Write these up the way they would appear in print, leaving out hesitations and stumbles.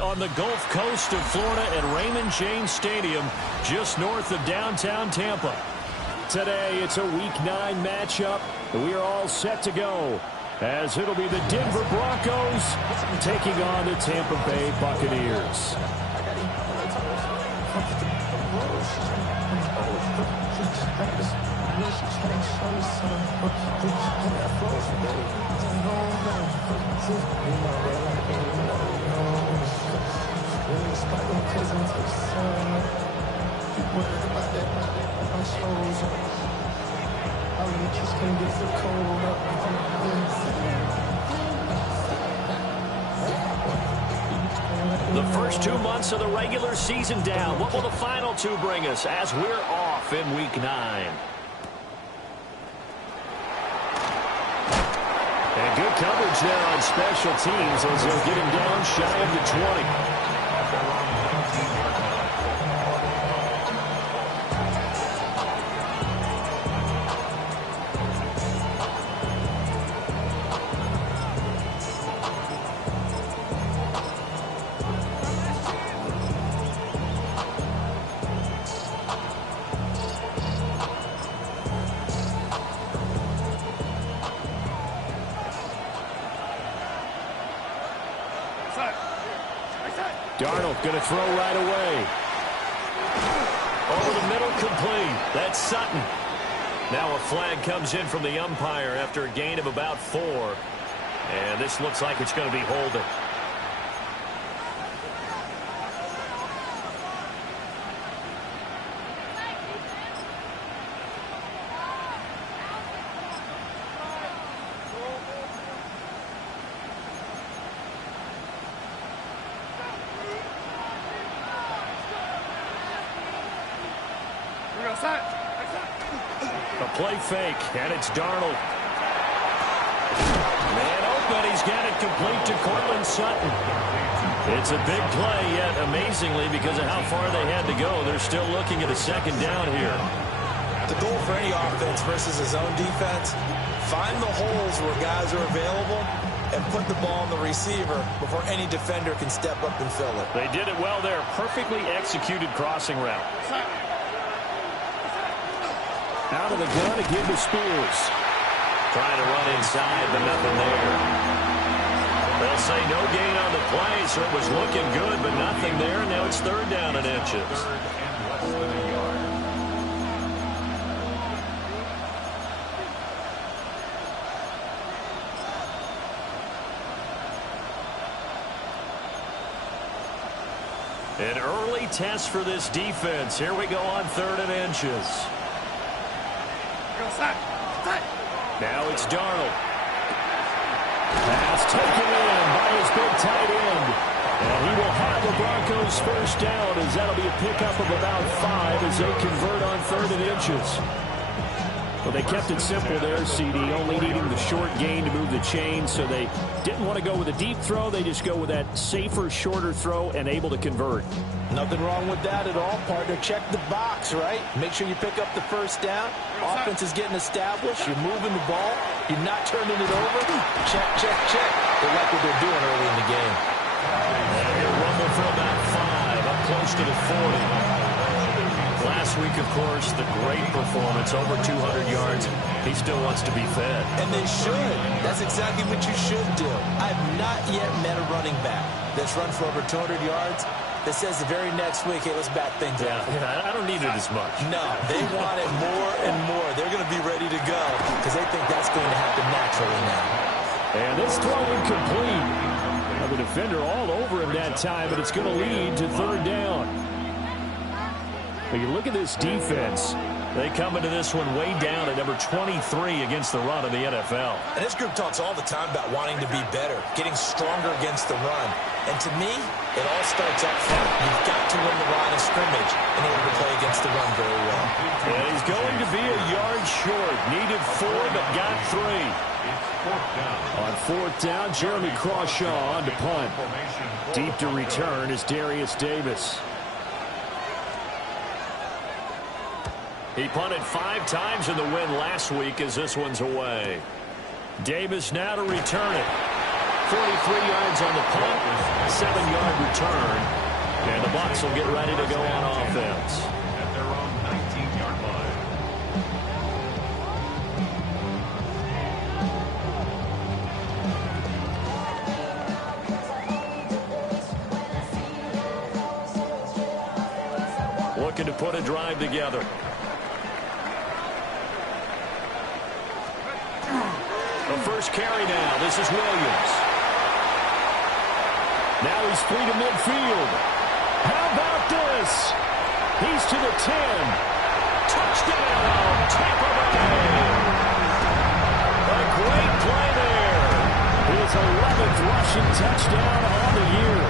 On the Gulf Coast of Florida at Raymond James Stadium, just north of downtown Tampa. Today, it's a Week 9 matchup, and we are all set to go, as it'll be the Denver Broncos taking on the Tampa Bay Buccaneers. The first 2 months of the regular season down. What will the final 2 bring us as we're off in Week 9? And good coverage there on special teams as they'll get him down shy of the 20. Darnold going to throw right away. Over the middle, complete. That's Sutton. Now a flag comes in from the umpire after a gain of about 4. And this looks like it's going to be holding. A play fake, and it's Darnold. Man open, he's got it complete to Cortland Sutton. It's a big play, yet amazingly, because of how far they had to go, they're still looking at a second down here. The goal for any offense versus his own defense, find the holes where guys are available and put the ball on the receiver before any defender can step up and fill it. They did it well there. Perfectly executed crossing route. Out of the gun again to Spears. Trying to run inside, but nothing there. They'll say no gain on the play, so it was looking good, but nothing there. Now it's 3rd down and inches. An early test for this defense. Here we go on 3rd and inches. Now it's Darnold. Pass taken in by his big tight end. And he will have the Broncos first down as that'll be a pickup of about 5 as they convert on 3rd and inches. Well, they kept it simple there, CD, only needing the short gain to move the chain, so they didn't want to go with a deep throw. They just go with that safer, shorter throw and able to convert. Nothing wrong with that at all, partner. Check the box, right? Make sure you pick up the first down. Offense is getting established. You're moving the ball. You're not turning it over. Check, check, check. They like what they're doing early in the game. And he'll rumble for about 5, up close to the 40. Last week, of course, the great performance, over 200 yards. He still wants to be fed. And they should. That's exactly what you should do. I've not yet met a running back that's run for over 200 yards that says the very next week, hey, let's back things up. Yeah, I don't need it as much. No, they want it more and more. They're going to be ready to go because they think that's going to happen naturally now. And this throw incomplete. Now the defender all over him that time, but it's going to lead to 3rd down. When you look at this defense, They come into this one way down at number 23 against the run in the NFL. And this group talks all the time about wanting to be better, getting stronger against the run. And to me, it all starts up front. You've got to win the line of scrimmage in order to play against the run very well. And he's going to be a yard short. Needed 4, but got 3. On 4th down, Jeremy Crawshaw on to punt. Deep to return is Darius Davis. He punted 5 times in the win last week as this one's away. Davis now to return it. 43 yards on the punt, 7-yard return. And the Bucs will get ready to go on offense. At their own 19-yard line. Looking to put a drive together. The first carry now. This is Williams. Now he's free to midfield. How about this? He's to the 10. Touchdown, Tampa Bay. A great play there. His 11th rushing touchdown on the year.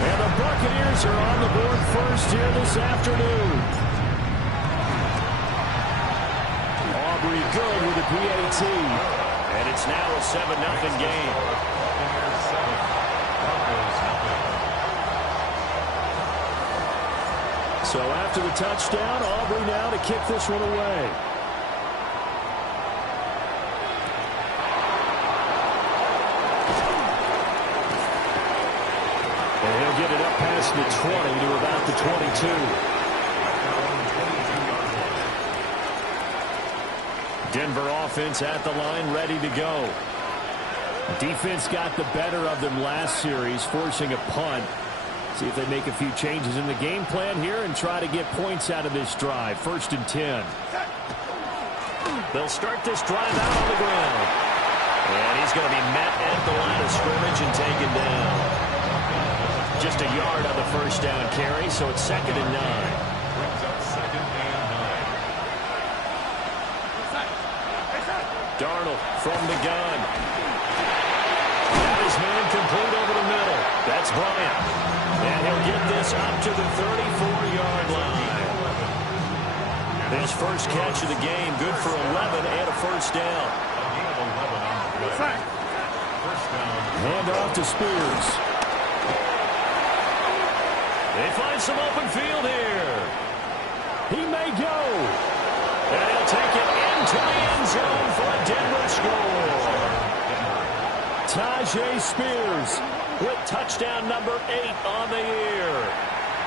And the Buccaneers are on the board first here this afternoon. Aubrey good with the PAT. And it's now a 7-0 game. So after the touchdown, Aubrey now to kick this one away. And he'll get it up past the 20 to about the 22. Denver offense at the line, ready to go. Defense got the better of them last series, forcing a punt. See if they make a few changes in the game plan here and try to get points out of this drive. 1st and 10. They'll start this drive out on the ground. And he's going to be met at the line of scrimmage and taken down. Just a yard on the first down carry, so it's 2nd and 9. Darnold from the gun. Got his man complete over the middle. That's Bryant. And he'll get this up to the 34-yard line. His first catch of the game, good for 11 and a first down. Hand off to Spears. They find some open field here. He may go. And he'll take it into the end zone for a Denver score. Tajay Spears with touchdown number 8 on the year.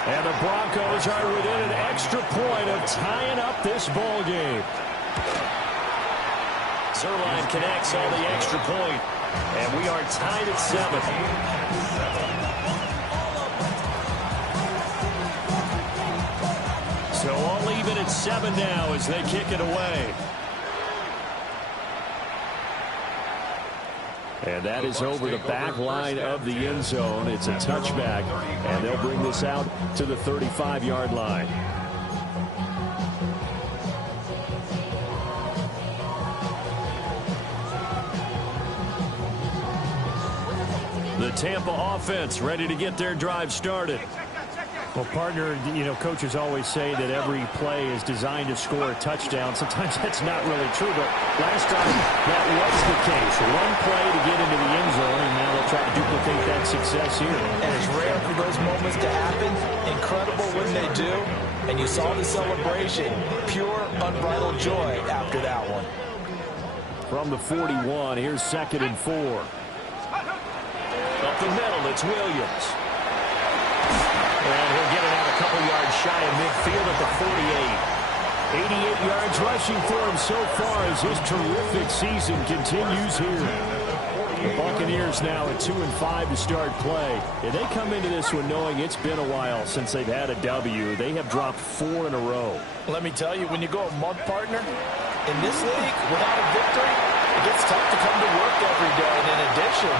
And the Broncos are within an extra point of tying up this ball game. Zerline connects on the extra point. And we are tied at 7. So all even at 7 now as they kick it away. And that is over the back line of the end zone. It's a touchback, and they'll bring this out to the 35-yard line. The Tampa offense ready to get their drive started. Well, partner, you know, coaches always say that every play is designed to score a touchdown. Sometimes that's not really true, but last time that was the case. One play to get into the end zone, and now they'll try to duplicate that success here. And it's rare for those moments to happen. Incredible when they do. And you saw the celebration. Pure, unbridled joy after that one. From the 41, here's 2nd and 4. Up the middle, it's Williams. And he'll get it out a couple yards shy of midfield at the 48. 88 yards rushing for him so far as his terrific season continues here. The Buccaneers now at 2-5 to start play. And they come into this one knowing it's been a while since they've had a W. They have dropped 4 in a row. Let me tell you, when you go a mud partner, in this league, without a victory, it gets tough to come to work every day. And in addition,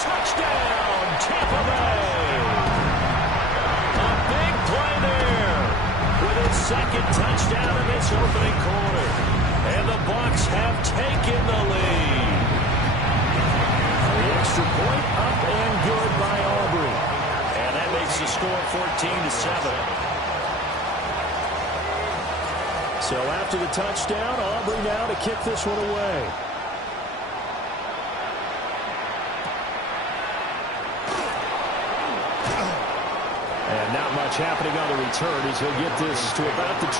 touchdown, Tampa Bay! A big play there with his second touchdown in this opening quarter. And the Bucs have taken the lead. The extra point up and good by Aubrey. And that makes the score 14-7. So after the touchdown, Aubrey now to kick this one away. And not much happening on the return as he'll get this to about the 23.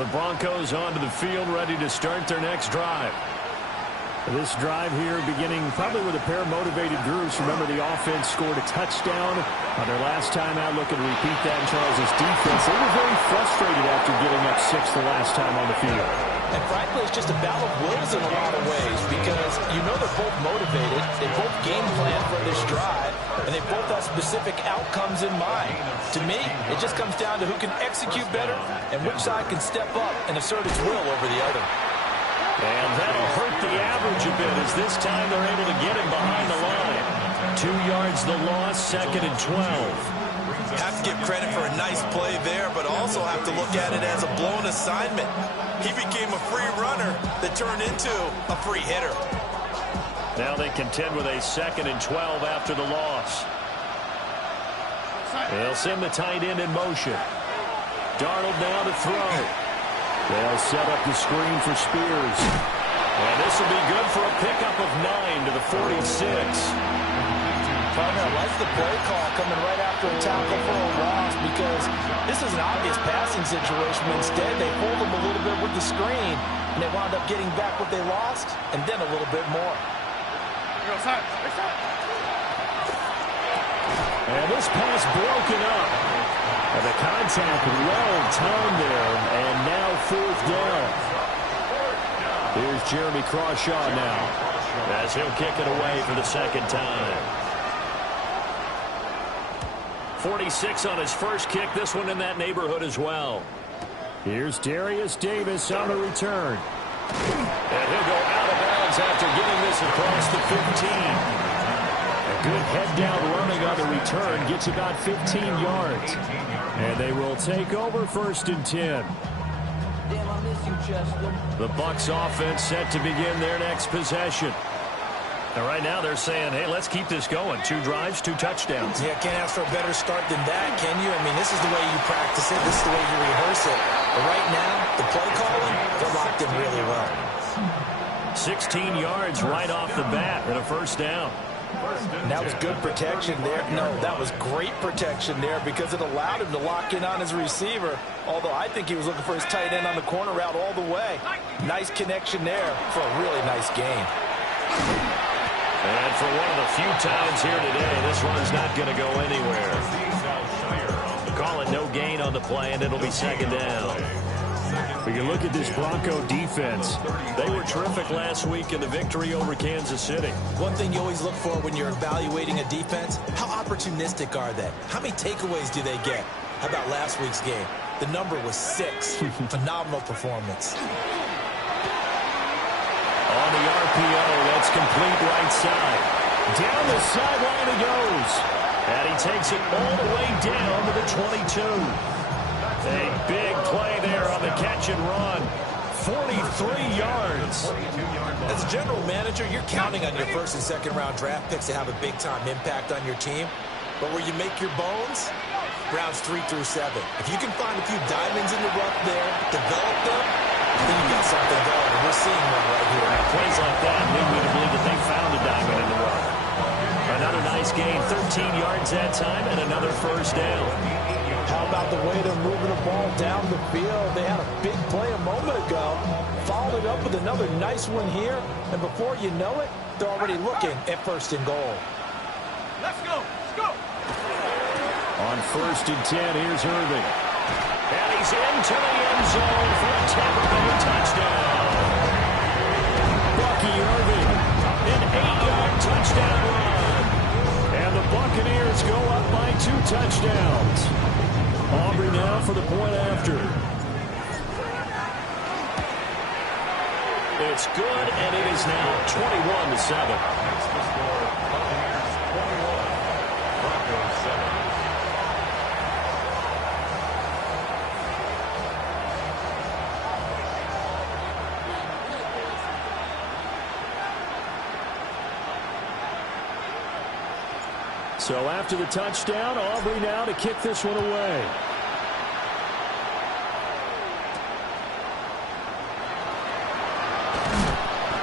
The Broncos onto the field, ready to start their next drive. This drive here beginning probably with a pair of motivated groups. Remember, the offense scored a touchdown on their last time out. Looking to repeat that in Charles' defense. They were very frustrated after giving up 6 the last time on the field. And frankly, it's just a battle of wills in a lot of ways because you know they're both motivated. They both game plan for this drive, and they both have specific outcomes in mind. To me, it just comes down to who can execute better and which side can step up and assert its will over the other. And that'll hurt the average a bit as this time they're able to get him behind the line. 2 yards the loss, 2nd and 12. Have to give credit for a nice play there, but also have to look at it as a blown assignment. He became a free runner that turned into a free hitter. Now they contend with a 2nd and 12 after the loss. They'll send the tight end in motion. Darnold now to throw. They'll set up the screen for Spears. And this will be good for a pickup of 9 to the 46. Partner, I like the play call coming right after a tackle for a loss because this is an obvious passing situation. Instead, they pulled them a little bit with the screen, and they wound up getting back what they lost, and then a little bit more. And this pass broken up. And the contact well timed there, and now 4th down. Here's Jeremy Crawshaw now as he'll kick it away for the 2nd time. 46 on his first kick. This one in that neighborhood as well. Here's Darius Davis on the return. And he'll go out of bounds after getting this across the 15. A good head-down running on the return gets about 15 yards. And they will take over 1st and 10. The Bucs offense set to begin their next possession. And right now they're saying, hey, let's keep this going. 2 drives, 2 touchdowns. Yeah, can't ask for a better start than that, can you? I mean, this is the way you practice it. This is the way you rehearse it. But right now, the play calling, they're locked in really well. 16 yards right off the bat and a 1st down. And that was good protection there. No, that was great protection there because it allowed him to lock in on his receiver. Although I think he was looking for his tight end on the corner route all the way. Nice connection there for a really nice gain. And for one of the few times here today, this run's not going to go anywhere. Call it no gain on the play, and it'll be 2nd down. We can look at this Bronco defense. They were terrific last week in the victory over Kansas City. One thing you always look for when you're evaluating a defense, how opportunistic are they? How many takeaways do they get? How about last week's game? The number was 6. Phenomenal performance. On the RPO, that's complete right side. Down the sideline he goes. And he takes it all the way down to the 22. A big play there on the catch and run. 43 yards. As a general manager, you're counting on your 1st and 2nd round draft picks to have a big-time impact on your team. But where you make your bones, rounds 3 through 7. If you can find a few diamonds in the rough there, develop them, then you got something going. And we're seeing one right here. Plays like that lead me to believe that they found a diamond in the rough. Another nice gain, 13 yards that time, and another 1st down. How about the way they're moving the ball down the field? They had a big play a moment ago. Followed it up with another nice one here. And before you know it, they're already looking at 1st and goal. Let's go. Let's go. On 1st and 10, here's Irving. And he's into the end zone for a Tampa Bay touchdown. Bucky Irving, an 8-yard touchdown run. And the Buccaneers go up by 2 touchdowns. Aubrey now for the point after. it's good, and it is now 21-7. So after the touchdown, Aubrey now to kick this one away.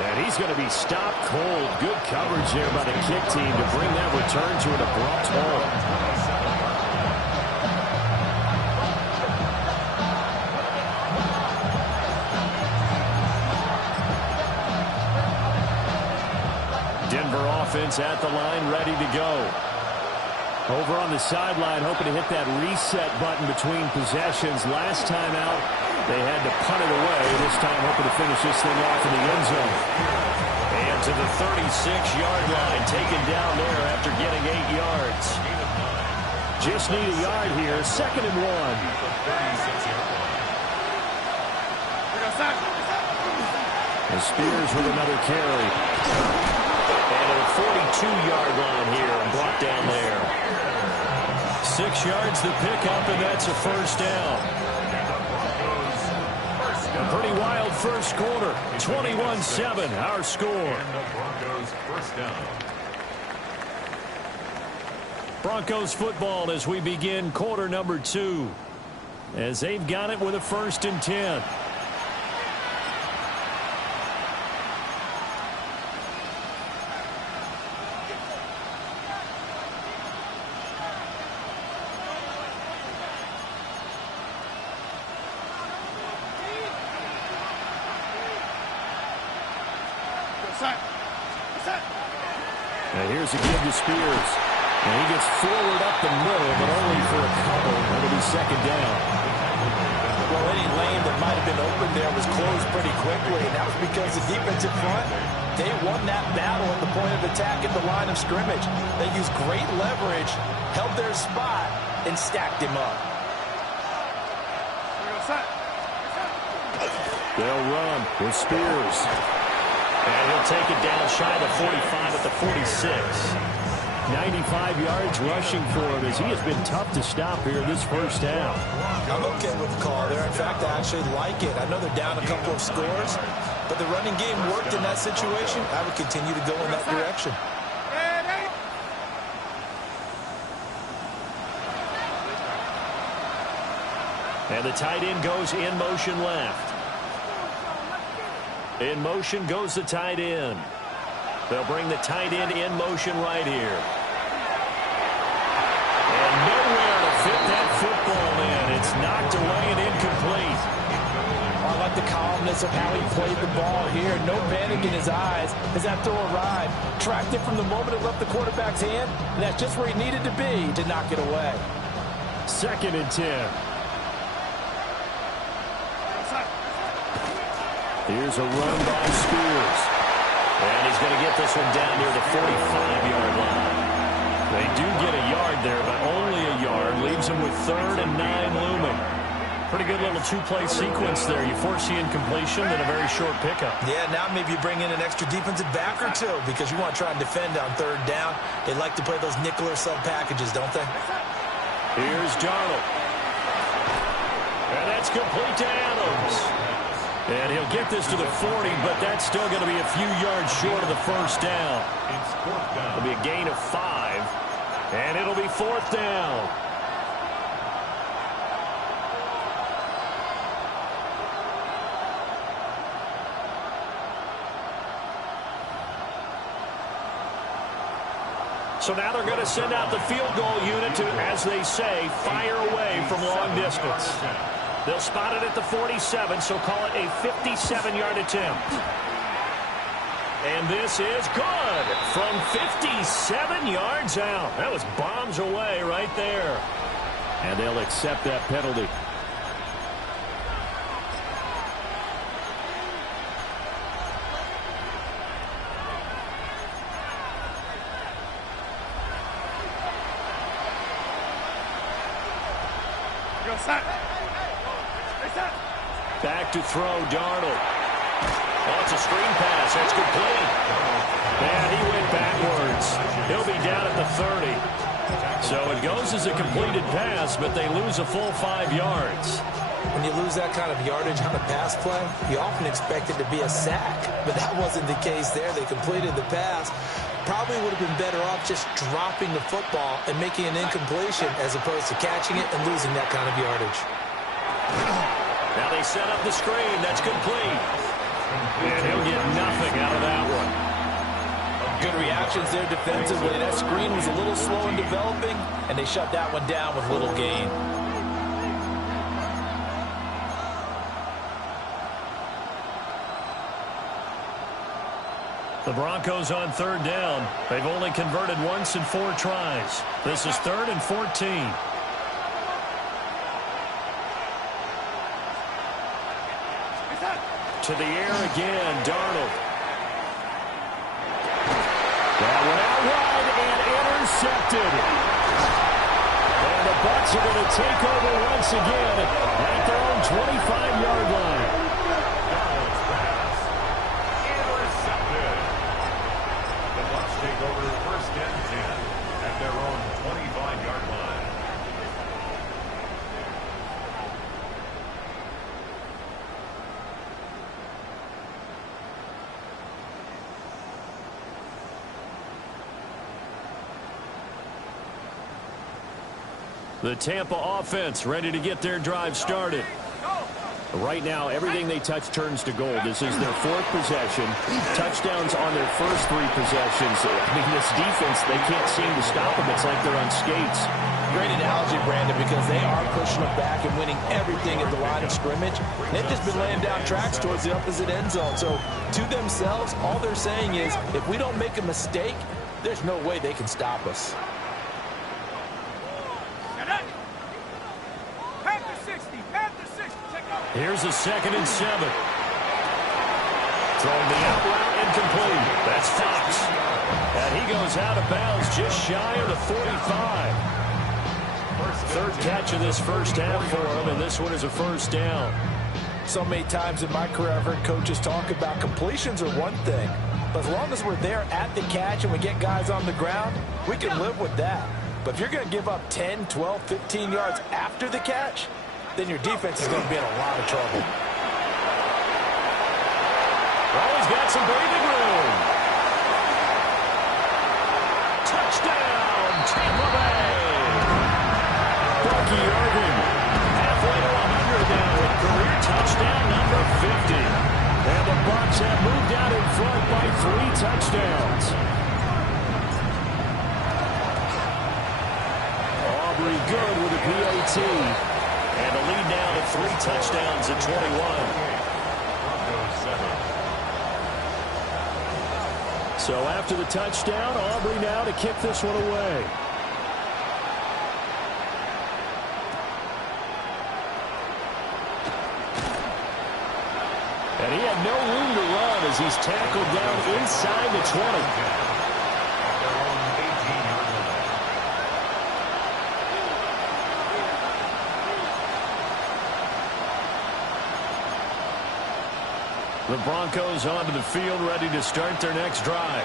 And he's going to be stopped cold. Good coverage there by the kick team to bring that return to an abrupt halt. Denver offense at the line, ready to go. Over on the sideline, hoping to hit that reset button between possessions. Last time out, they had to punt it away. This time, hoping to finish this thing off in the end zone. And to the 36-yard line, taken down there after getting 8 yards. Just need a yard here, 2nd and 1. And Spears with another carry. And a 42-yard line here and brought down there. 6 yards to pick up, and that's a first down. A pretty wild first quarter. 21-7, our score. Broncos football as we begin quarter number 2. As they've got it with a 1st and 10. Now here's a give to Spears. And he gets forward up the middle, but only for a couple. It'll be 2nd down. Well, any lane that might have been open there was closed pretty quickly, and that was because the defensive front, they won that battle at the point of attack at the line of scrimmage. They used great leverage, held their spot, and stacked him up. They'll run with Spears. And he'll take it down shy of the 45 at the 46. 95 yards rushing for him as he has been tough to stop here this first half. I'm okay with the call there. In fact, I actually like it. I know they're down a couple of scores, but the running game worked in that situation. I would continue to go in that direction. And the tight end goes in motion left. In motion goes the tight end. They'll bring the tight end in motion right here. And nowhere to fit that football in. It's knocked away and incomplete. I like the calmness of how he played the ball here. No panic in his eyes as that throw arrived. Tracked it from the moment it left the quarterback's hand, and that's just where he needed to be to knock it away. 2nd and 10. Here's a run by Spears. And he's going to get this one down near the 45-yard line. They do get a yard there, but only a yard. Leaves them with 3rd and 9 looming. Pretty good little 2-play sequence there. You force the incompletion, then a very short pickup. Yeah, now maybe you bring in an extra defensive back or two because you want to try and defend on 3rd down. They like to play those nickel or sub packages, don't they? Here's Darnold. And that's complete to Adams. And he'll get this to the 40, but that's still going to be a few yards short of the first down. It'll be a gain of 5, and it'll be 4th down. So now they're going to send out the field goal unit to, as they say, fire away from long distance. They'll spot it at the 47, so call it a 57-yard attempt. And this is good from 57 yards out. That was bombs away right there. And they'll accept that penalty. Back to throw, Darnold. Oh, it's a screen pass. That's complete. And he went backwards. He'll be down at the 30. So it goes as a completed pass, but they lose a full 5 yards. When you lose that kind of yardage on a pass play, you often expect it to be a sack. But that wasn't the case there. They completed the pass. Probably would have been better off just dropping the football and making an incompletion as opposed to catching it and losing that kind of yardage. Now they set up the screen. That's complete. And he'll get nothing out of that one. Good reactions there defensively. That screen was a little slow in developing, and they shut that one down with little gain. The Broncos on 3rd down. They've only converted once in 4 tries. This is 3rd and 14. To the air again, Darnold. That one out wide and intercepted. And the Bucs are going to take over once again at their own 25-yard line. Intercepted. The Bucs take over 1st and 10 at their own 25-yard line. The Tampa offense ready to get their drive started. Right now, everything they touch turns to gold. This is their 4th possession. Touchdowns on their first 3 possessions. I mean, this defense, they can't seem to stop them. It's like they're on skates. Great analogy, Brandon, because they are pushing them back and winning everything at the line of scrimmage. They've just been laying down tracks towards the opposite end zone. So, to themselves, all they're saying is, if we don't make a mistake, there's no way they can stop us. Here's a 2nd and 7. Throwing the out route incomplete. That's Fox. And he goes out of bounds just shy of the 45. 3rd catch of this first half for him, and this one is a 1st down. So many times in my career I've heard coaches talk about completions are one thing. But as long as we're there at the catch and we get guys on the ground, we can live with that. But if you're going to give up 10, 12, 15 yards after the catch, then your defense is going to be in a lot of trouble. Well, he's got some breathing room. Touchdown, Tampa Bay. Bucky Irving, halfway to 100 now with career touchdown number 50. And the Bucs have moved out in front by 3 touchdowns. Aubrey good with a PAT. And a lead now to 3 touchdowns at 21. So after the touchdown, Aubrey now to kick this one away. And he had no room to run as he's tackled down inside the 20. The Broncos onto the field, ready to start their next drive.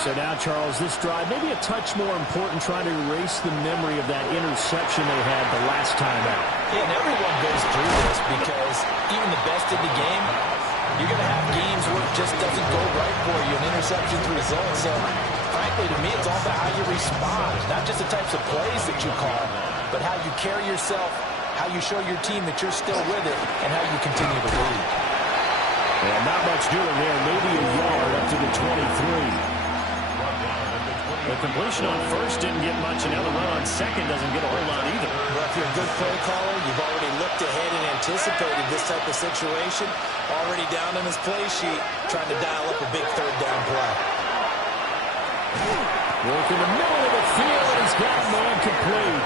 So now, Charles, this drive maybe a touch more important, trying to erase the memory of that interception they had the last time out. Yeah, and everyone goes through this because even the best in the game, you're going to have games where it just doesn't go right for you, and interceptions result. So, frankly, to me, it's all about how you respond, not just the types of plays that you call, but how you carry yourself, how you show your team that you're still with it, and how you continue to lead. And not much doing there. Maybe a yard up to the 23. The completion on first didn't get much, and now the run on second doesn't get a whole lot either. Well, if you're a good play caller, you've already looked ahead and anticipated this type of situation. Already down on his play sheet, trying to dial up a big 3rd down play. Working the middle of the field, and he's got man complete.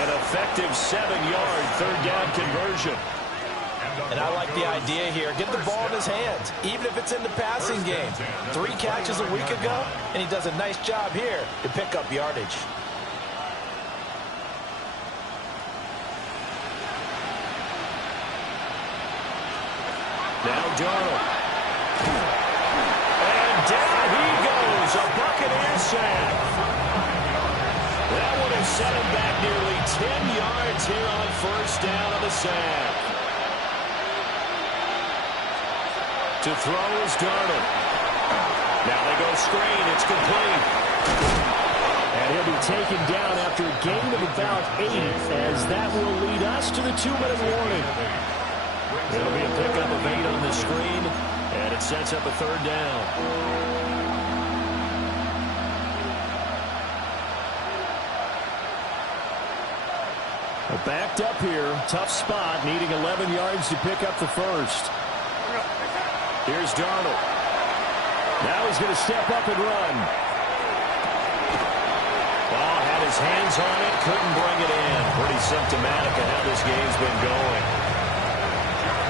An effective 7-yard 3rd down conversion. And I like the idea here. Get the ball in his hands, even if it's in the passing game. 3 catches a week ago, and he does a nice job here to pick up yardage. Now Darnold. a Buccaneer sack. That would have set him back nearly 10 yards here on first down on the sack. To throw is Darnold. Now they go screen. It's complete. And he'll be taken down after a gain of about 8, as that will lead us to the 2-minute warning. It'll be a pickup of 8 on the screen, and it sets up a third down. Well, backed up here, tough spot, needing 11 yards to pick up the first. Here's Darnold. Now he's going to step up and run. Ball had his hands on it, couldn't bring it in. Pretty symptomatic of how this game's been going.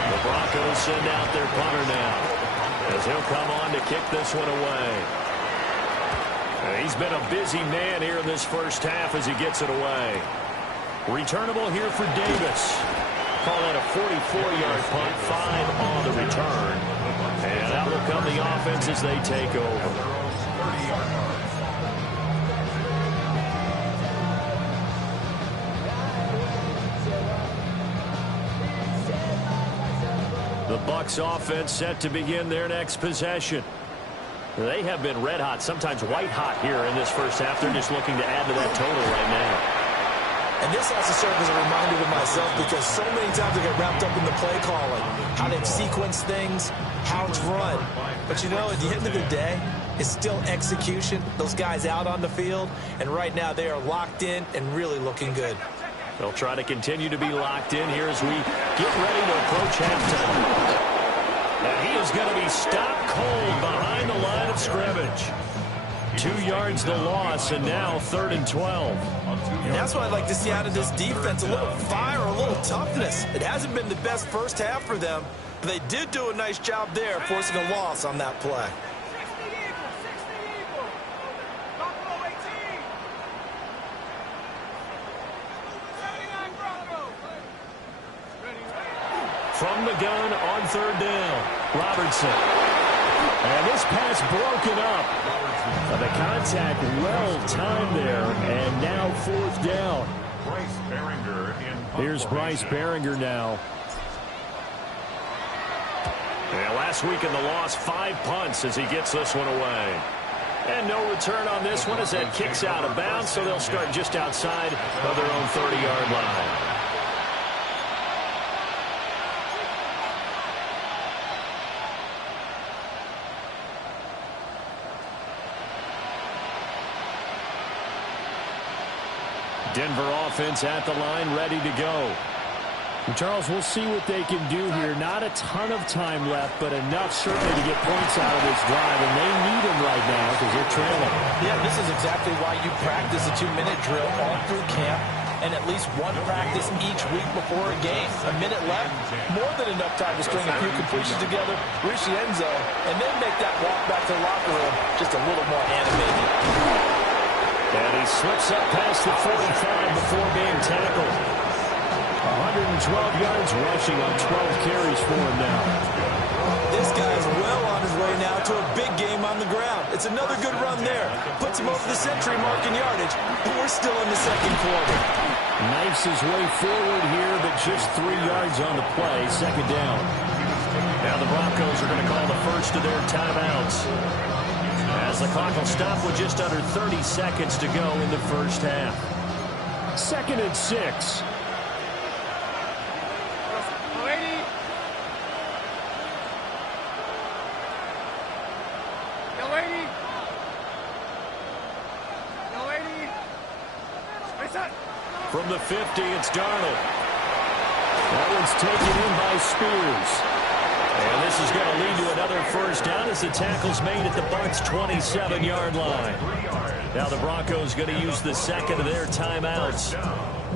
The Broncos send out their punter now, as he'll come on to kick this one away. He's been a busy man here in this first half as he gets it away. Returnable here for Davis. Call that a 44-yard punt, 5 on the return. And out will come the offense as they take over. The Bucs offense set to begin their next possession. They have been red hot, sometimes white hot here in this first half. They're just looking to add to that total right now. And this has to serve as a reminder to myself, because so many times I get wrapped up in the play calling, how they've sequenced things, how it's run. But, you know, at the end of the day, it's still execution. Those guys out on the field, and right now they are locked in and really looking good. They'll try to continue to be locked in here as we get ready to approach halftime. And he is going to be stopped cold behind the line of scrimmage. 2 yards the loss, and now 3rd and 12. And that's what I'd like to see out of this defense, a little fire, a little toughness. It hasn't been the best first half for them, but they did do a nice job there, forcing a loss on that play. From the gun on 3rd down, Robertson. And this pass broken up. The contact well-timed there, and now 4th down. Here's Bryce Behringer now. And last week in the loss, 5 punts as he gets this one away. And no return on this one as that kicks out of bounds, so they'll start just outside of their own 30-yard line. Denver offense at the line, ready to go. And Charles, we'll see what they can do here. Not a ton of time left, but enough certainly to get points out of this drive, and they need them right now because they're trailing. Yeah, this is exactly why you practice a 2-minute drill all through camp, and at least one practice each week before a game. A minute left, more than enough time to string a few completions together, reach the end zone, and then make that walk back to the locker room just a little more animated. And he slips up past the 45 before being tackled. 112 yards rushing on 12 carries for him now. This guy's well on his way now to a big game on the ground. It's another good run there. Puts him over the century mark in yardage, but we're still in the second quarter. Knifes his way forward here, but just 3 yards on the play. 2nd down. Now the Broncos are going to call the first of their timeouts, as the clock will stop with just under 30 seconds to go in the first half. 2nd and 6. From the 50, it's Darnold. That one's taken in by Spears. And this is going to lead to another first down as the tackle's made at the Bucs' 27-yard line. Now the Broncos going to use the second of their timeouts.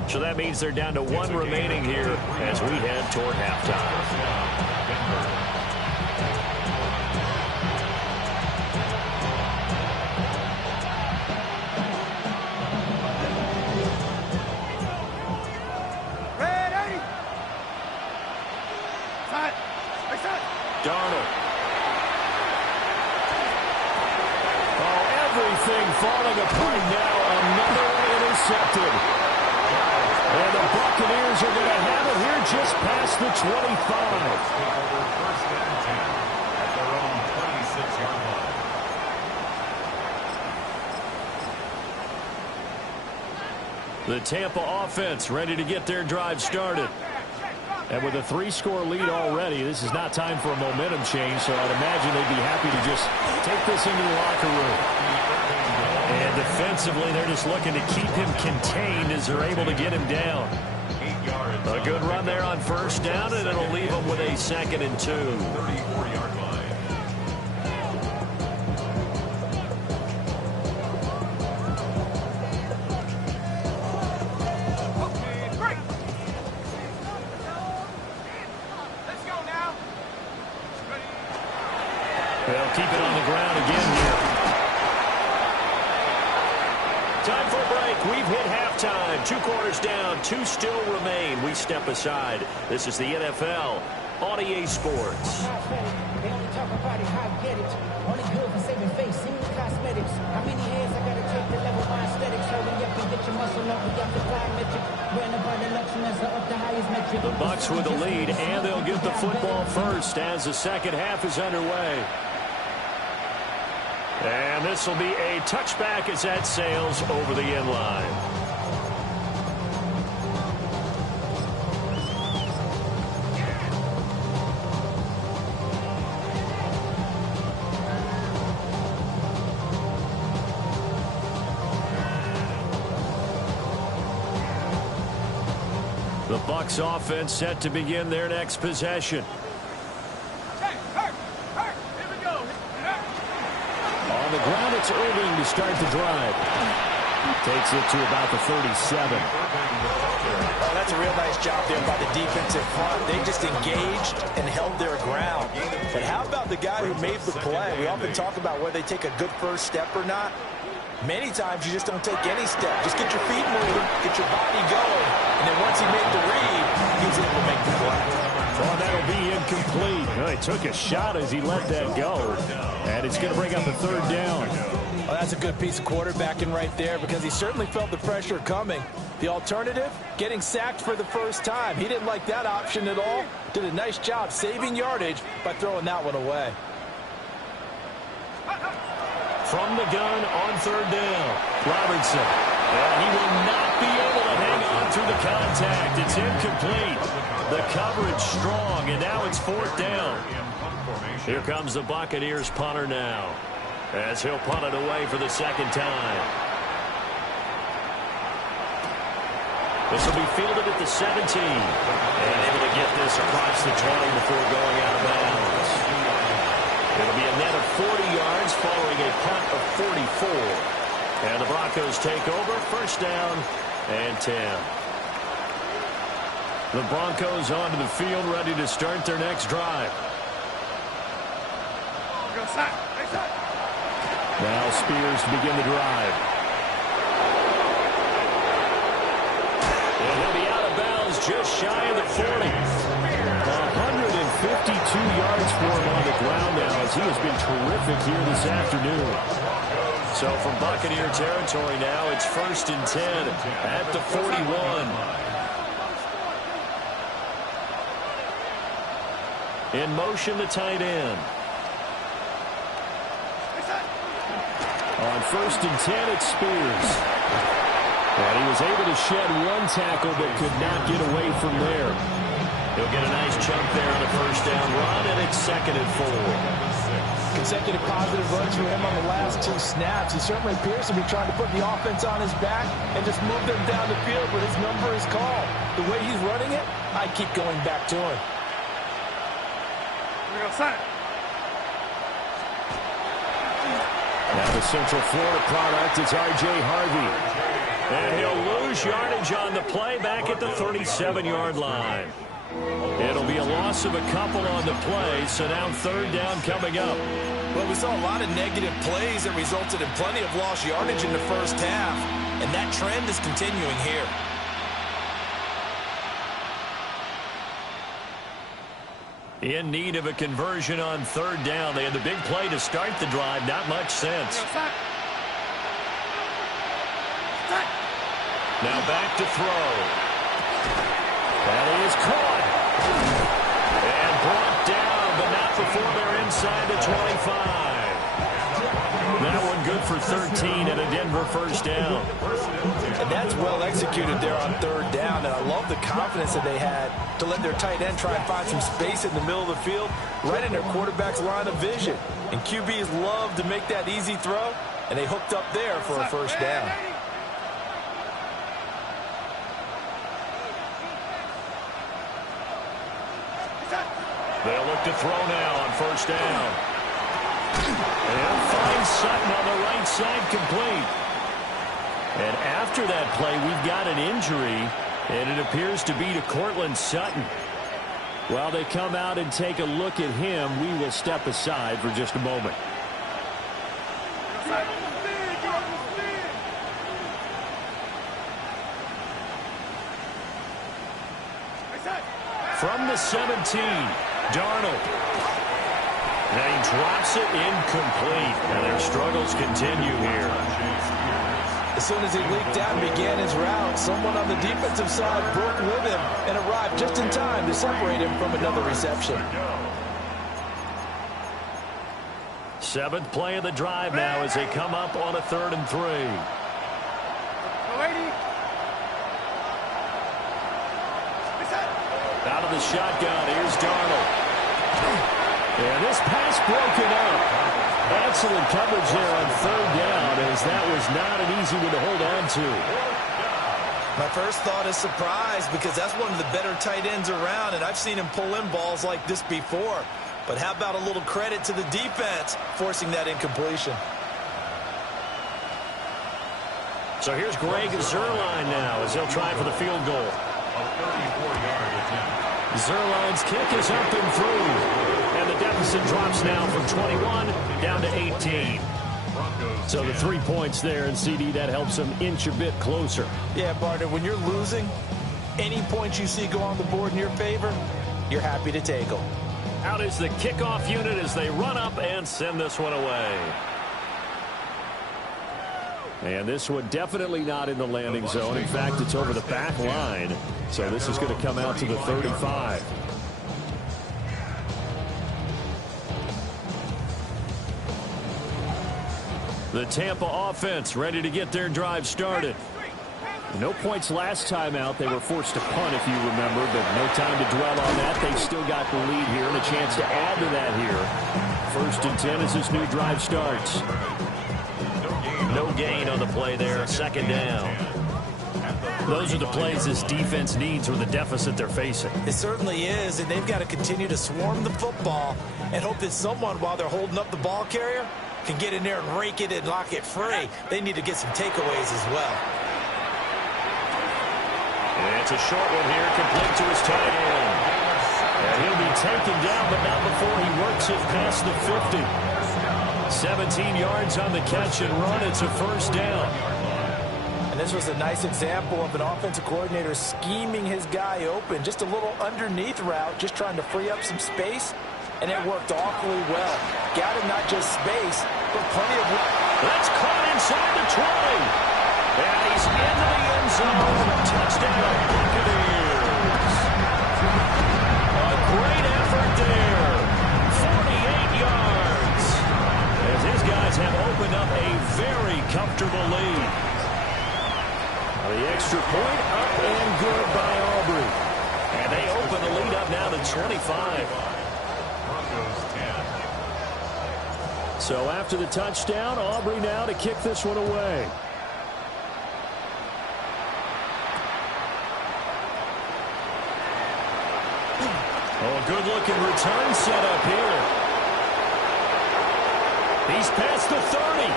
So that means they're down to 1 remaining here as we head toward halftime. apart now. Another one intercepted. And the Buccaneers are going to have it here just past the 25. First and 10 at their own 26-yard line. The Tampa offense ready to get their drive started. And with a 3-score lead already, this is not time for a momentum change, so I'd imagine they'd be happy to just take this into the locker room. And defensively, they're just looking to keep him contained as they're able to get him down. A good run there on first down, and it'll leave them with a 2nd and 2. 34-yard line. They'll keep it on the ground again here. Time for a break. We've hit halftime. 2 quarters down. 2 still remain. We step aside. This is the NFL on EA Sports. They only talk about it, how I get it. Only good for saving face, cosmetics. How many hands I gotta take to level my aesthetics? Hurry up and get your muscle up. We got the plyometric. When about the luxuries are up the highest metric. The Bucs with the lead, and they'll get the football first as the second half is underway. And this will be a touchback as that sails over the end line. The Bucs offense set to begin their next possession. On the ground, it's Irving to start the drive. Takes it to about the 37. Oh, that's a real nice job there by the defensive front. They just engaged and held their ground. But how about the guy who made the play? We often talk about whether they take a good first step or not. Many times you just don't take any step. Just get your feet moving, get your body going, and then once he made the read, he was able to make the play. Oh, that'll be incomplete. Oh, he took a shot as he let that go. And it's going to bring up a 3rd down. Oh, that's a good piece of quarterbacking right there because he certainly felt the pressure coming. The alternative, getting sacked for the first time. He didn't like that option at all. Did a nice job saving yardage by throwing that one away. From the gun on 3rd down, Robertson. And he will not be able to hang on through the contact. It's incomplete. The coverage strong, and now it's 4th down. Here comes the Buccaneers punter now, as he'll punt it away for the 2nd time. This will be fielded at the 17. And able to get this across the 20 before going out of bounds. It'll be a net of 40 yards following a punt of 44. And the Broncos take over, 1st down and 10. The Broncos onto the field, ready to start their next drive. Now Spears to begin the drive. And he'll be out of bounds just shy of the 40. 152 yards for him on the ground now, as he has been terrific here this afternoon. So from Buccaneer territory now, it's 1st and 10 at the 41. In motion, the tight end. On 1st and 10, it's Spears. And he was able to shed one tackle but could not get away from there. He'll get a nice chunk there on the 1st down run, and it's 2nd and 4. Consecutive positive runs for him on the last 2 snaps. He certainly appears to be trying to put the offense on his back and just move them down the field, but his number is called. The way he's running it, I keep going back to him. Now the Central Florida product is R.J. Harvey. And he'll lose yardage on the play back at the 37-yard line. It'll be a loss of a couple on the play, so now 3rd down coming up. Well, we saw a lot of negative plays that resulted in plenty of lost yardage in the first half, and that trend is continuing here. In need of a conversion on 3rd down. They had the big play to start the drive. Not much sense. Now back to throw. That is caught. And brought down, but not before they're inside the 25. That one good for 13 and a Denver first down. And that's well executed there on third down. And I love the confidence that they had to let their tight end try and find some space in the middle of the field, right in their quarterback's line of vision. And QBs love to make that easy throw, and they hooked up there for a first down. They'll look to throw now on first down. And finds Sutton on the right side, complete. And after that play, we've got an injury, and it appears to be to Courtland Sutton. While they come out and take a look at him, we will step aside for just a moment. From the 17, Darnold. And he drops it incomplete. And their struggles continue here. As soon as he leaked out and began his route, someone on the defensive side broke with him and arrived just in time to separate him from another reception. Seventh play of the drive now as they come up on a 3rd and 3. Out of the shotgun, here's Darnold. And this pass broken up. Excellent coverage there on 3rd down, as that was not an easy one to hold on to. My first thought is surprise, because that's one of the better tight ends around, and I've seen him pull in balls like this before. But how about a little credit to the defense forcing that incompletion? So here's Greg Zuerlein now as he'll try for the field goal. A 34-yard attempt. Zuerlein's kick is up and through. And the deficit drops now from 21 down to 18. So the 3 points there, and CD, that helps them inch a bit closer. Yeah, partner, when you're losing, any points you see go on the board in your favor, you're happy to take them. Out is the kickoff unit as they run up and send this one away. And this one definitely not in the landing zone. In fact, it's over the back line. So this is going to come out to the 35. The Tampa offense ready to get their drive started. No points last time out. They were forced to punt, if you remember, but no time to dwell on that. They've still got the lead here and a chance to add to that here. 1st and 10 as this new drive starts. No gain on the play there. 2nd down. Those are the plays this defense needs with the deficit they're facing. It certainly is, and they've got to continue to swarm the football and hope that someone, while they're holding up the ball carrier, can get in there and rake it and lock it free. They need to get some takeaways as well. And it's a short one here, complete to his tight end. And he'll be taken down, but not before he works it past the 50. 17 yards on the catch and run. It's a first down. And this was a nice example of an offensive coordinator scheming his guy open. Just a little underneath route, just trying to free up some space. And it worked awfully well. Got him not just space, but plenty of room. That's caught inside the 20. And he's into the end zone. Touchdown, Buccaneers. A great effort there. 48 yards. As his guys have opened up a very comfortable lead. The extra point up and good by Aubrey. And they open the lead up now to 25. So after the touchdown, Aubrey now to kick this one away. Oh, a good-looking return set up here. He's past the 30.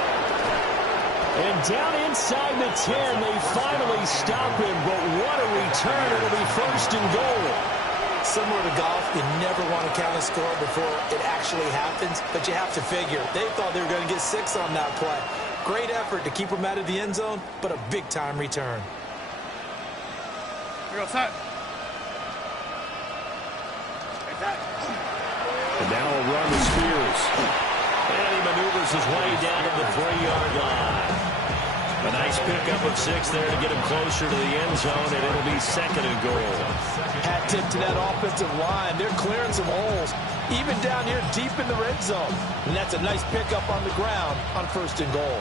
And down inside the 10, they finally stop him. But what a return. It'll be 1st and goal. Similar to golf, you never want to count a score before it actually happens, but you have to figure. They thought they were going to get 6 on that play. Great effort to keep them out of the end zone, but a big-time return. Here goes set. And now a run to Spears. And he maneuvers his way down to the 3-yard line. A nice pickup of 6 there to get him closer to the end zone, and it'll be 2nd and goal. Hat tip to that offensive line. They're clearing some holes, even down here deep in the red zone. And that's a nice pickup on the ground on 1st and goal.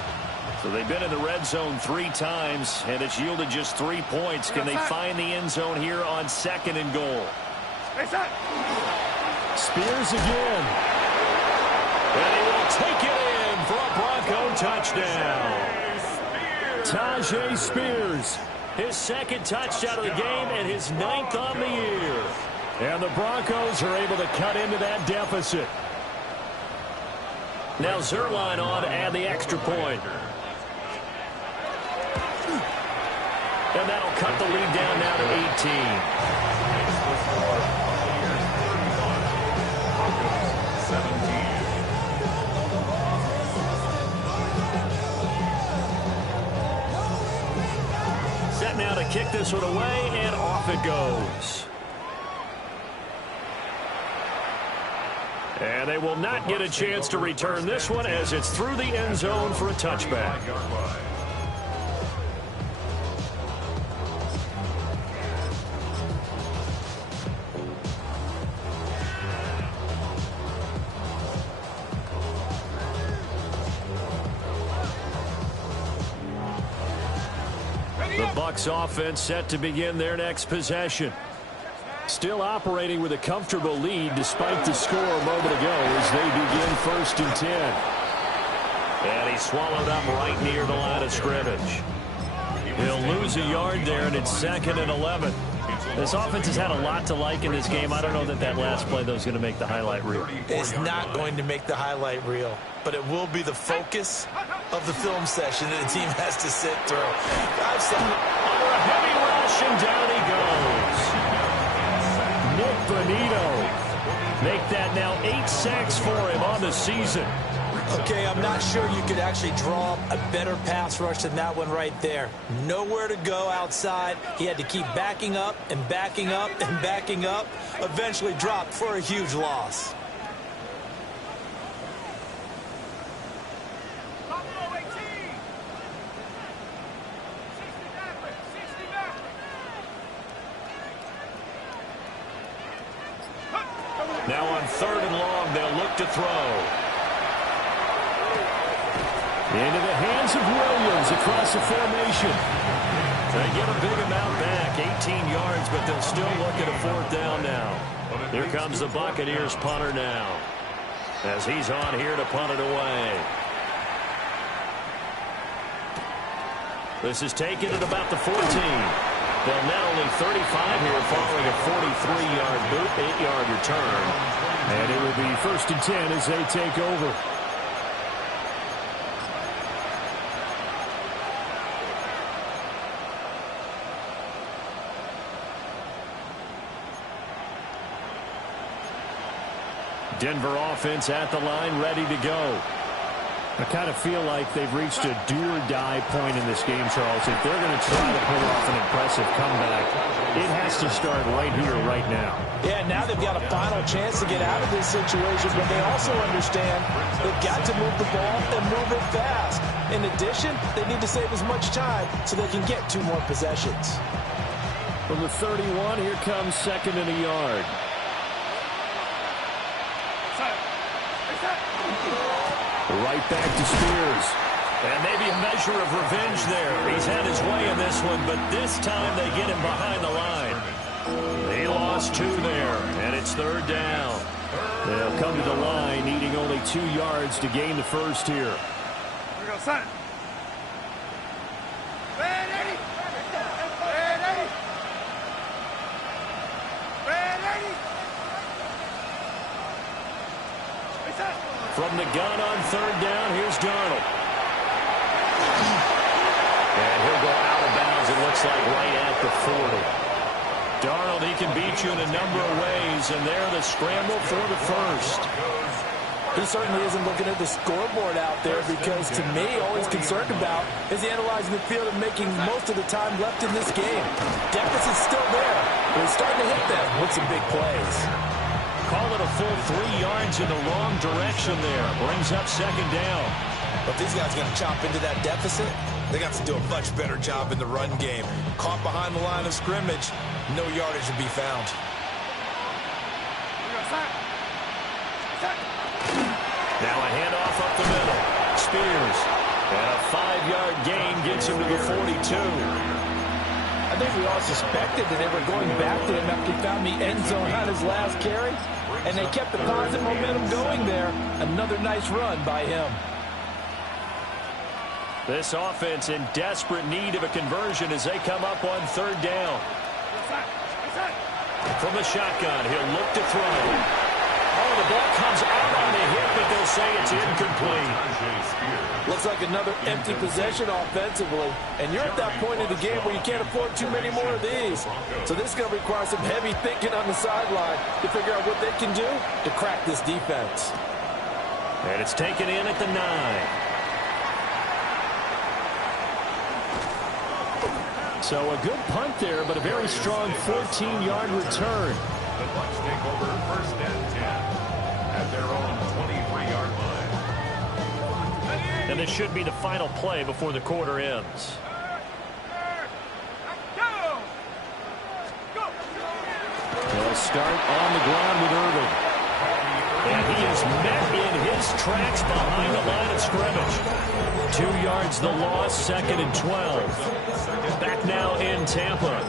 So they've been in the red zone 3 times, and it's yielded just 3 points. Can they find the end zone here on 2nd and goal? Spears again. And he will take it in for a Bronco touchdown. Tajay Spears, his 2nd touchdown of the game and his 9th on the year. And the Broncos are able to cut into that deficit. Now Zerline on to add the extra point. And that'll cut the lead down now to 18. Set now to kick this one away, and off it goes. And they will not get a chance to return this one as it's through the end zone for a touchback. The Bucs offense set to begin their next possession. Still operating with a comfortable lead despite the score a moment ago as they begin 1st and 10. And he's swallowed up right near the line of scrimmage. He'll lose a yard there, and it's 2nd and 11. This offense has had a lot to like in this game. I don't know that that last play, though, is going to make the highlight reel. It's not going to make the highlight reel, but it will be the focus of the film session that the team has to sit through. Under a heavy rush, and down he goes. Nick Bonito. Make that now 8 sacks for him on the season. Okay, I'm not sure you could actually draw a better pass rush than that one right there. Nowhere to go outside. He had to keep backing up and backing up and backing up. Eventually dropped for a huge loss. Now on 3rd and long, they'll look to throw. Into the hands of Williams across the formation. They get a big amount back, 18 yards, but they'll still look at a 4th down now. Here comes the Buccaneers punter now, as he's on here to punt it away. This is taken at about the 14. They'll net only 35 here following a 43-yard boot, 8-yard return. And it will be 1st and 10 as they take over. Denver offense at the line, ready to go. I kind of feel like they've reached a do-or-die point in this game, Charles. If they're going to try to pull off an impressive comeback, it has to start right here, right now. Yeah, now they've got a final chance to get out of this situation, but they also understand they've got to move the ball and move it fast. In addition, they need to save as much time so they can get 2 more possessions. From the 31, here comes 2nd and a yard. Right back to Spears. And maybe a measure of revenge there. He's had his way in this one, but this time they get him behind the line. He lost 2 there, and it's 3rd down. They'll come to the line, needing only 2 yards to gain the 1st here. Here we go, son. Ready? Ready? Ready? From the gun on 3rd down, here's Darnold. And he'll go out of bounds, it looks like, right at the 40. Darnold, he can beat you in a number of ways, and there the scramble for the 1st. He certainly isn't looking at the scoreboard out there because, to me, all he's concerned about is analyzing the field and making most of the time left in this game. Deficit's still there, but he's starting to hit them with some big plays. Call it a full 3 yards in the wrong direction there. Brings up 2nd down. But these guys are going to chop into that deficit. They got to do a much better job in the run game. Caught behind the line of scrimmage, no yardage to be found. Now a handoff up the middle. Spears. And a 5-yard gain gets him to the 42. I think we all suspected that they were going back to him after he found the end zone on his last carry. And they kept the positive momentum going there. Another nice run by him. This offense in desperate need of a conversion as they come up on 3rd down. From the shotgun, he'll look to throw. Oh, the ball comes out on the hit, but they'll say it's incomplete. Looks like another empty possession offensively. And you're at that point in the game where you can't afford too many more of these. So this is going to require some heavy thinking on the sideline to figure out what they can do to crack this defense. And it's taken in at the 9. So a good punt there, but a very strong 14-yard return. The Bucs take over 1st and 10 at their own 23-yard line. And this should be the final play before the quarter ends. They'll start on the ground with Irving. And he is met in his tracks behind the line of scrimmage. 2 yards the loss, 2nd and 12. Back now in Tampa.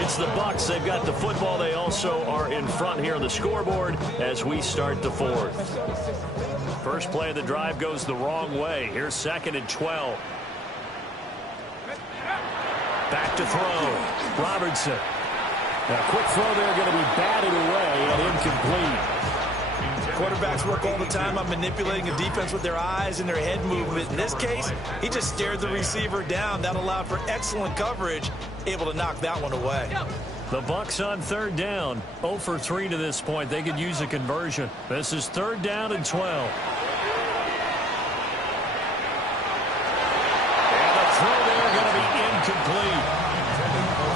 It's the Bucs. They've got the football. They also are in front here on the scoreboard as we start the 4th. First play of the drive goes the wrong way. Here's 2nd and 12. Back to throw. Robertson. A quick throw there, going to be batted away and incomplete. Quarterbacks work all the time on manipulating a defense with their eyes and their head movement. In this case, he just stared the receiver down. That allowed for excellent coverage, able to knock that one away. The Bucs on 3rd down, 0 for 3 to this point. They could use a conversion. This is 3rd down and 12. And the throw there going to be incomplete.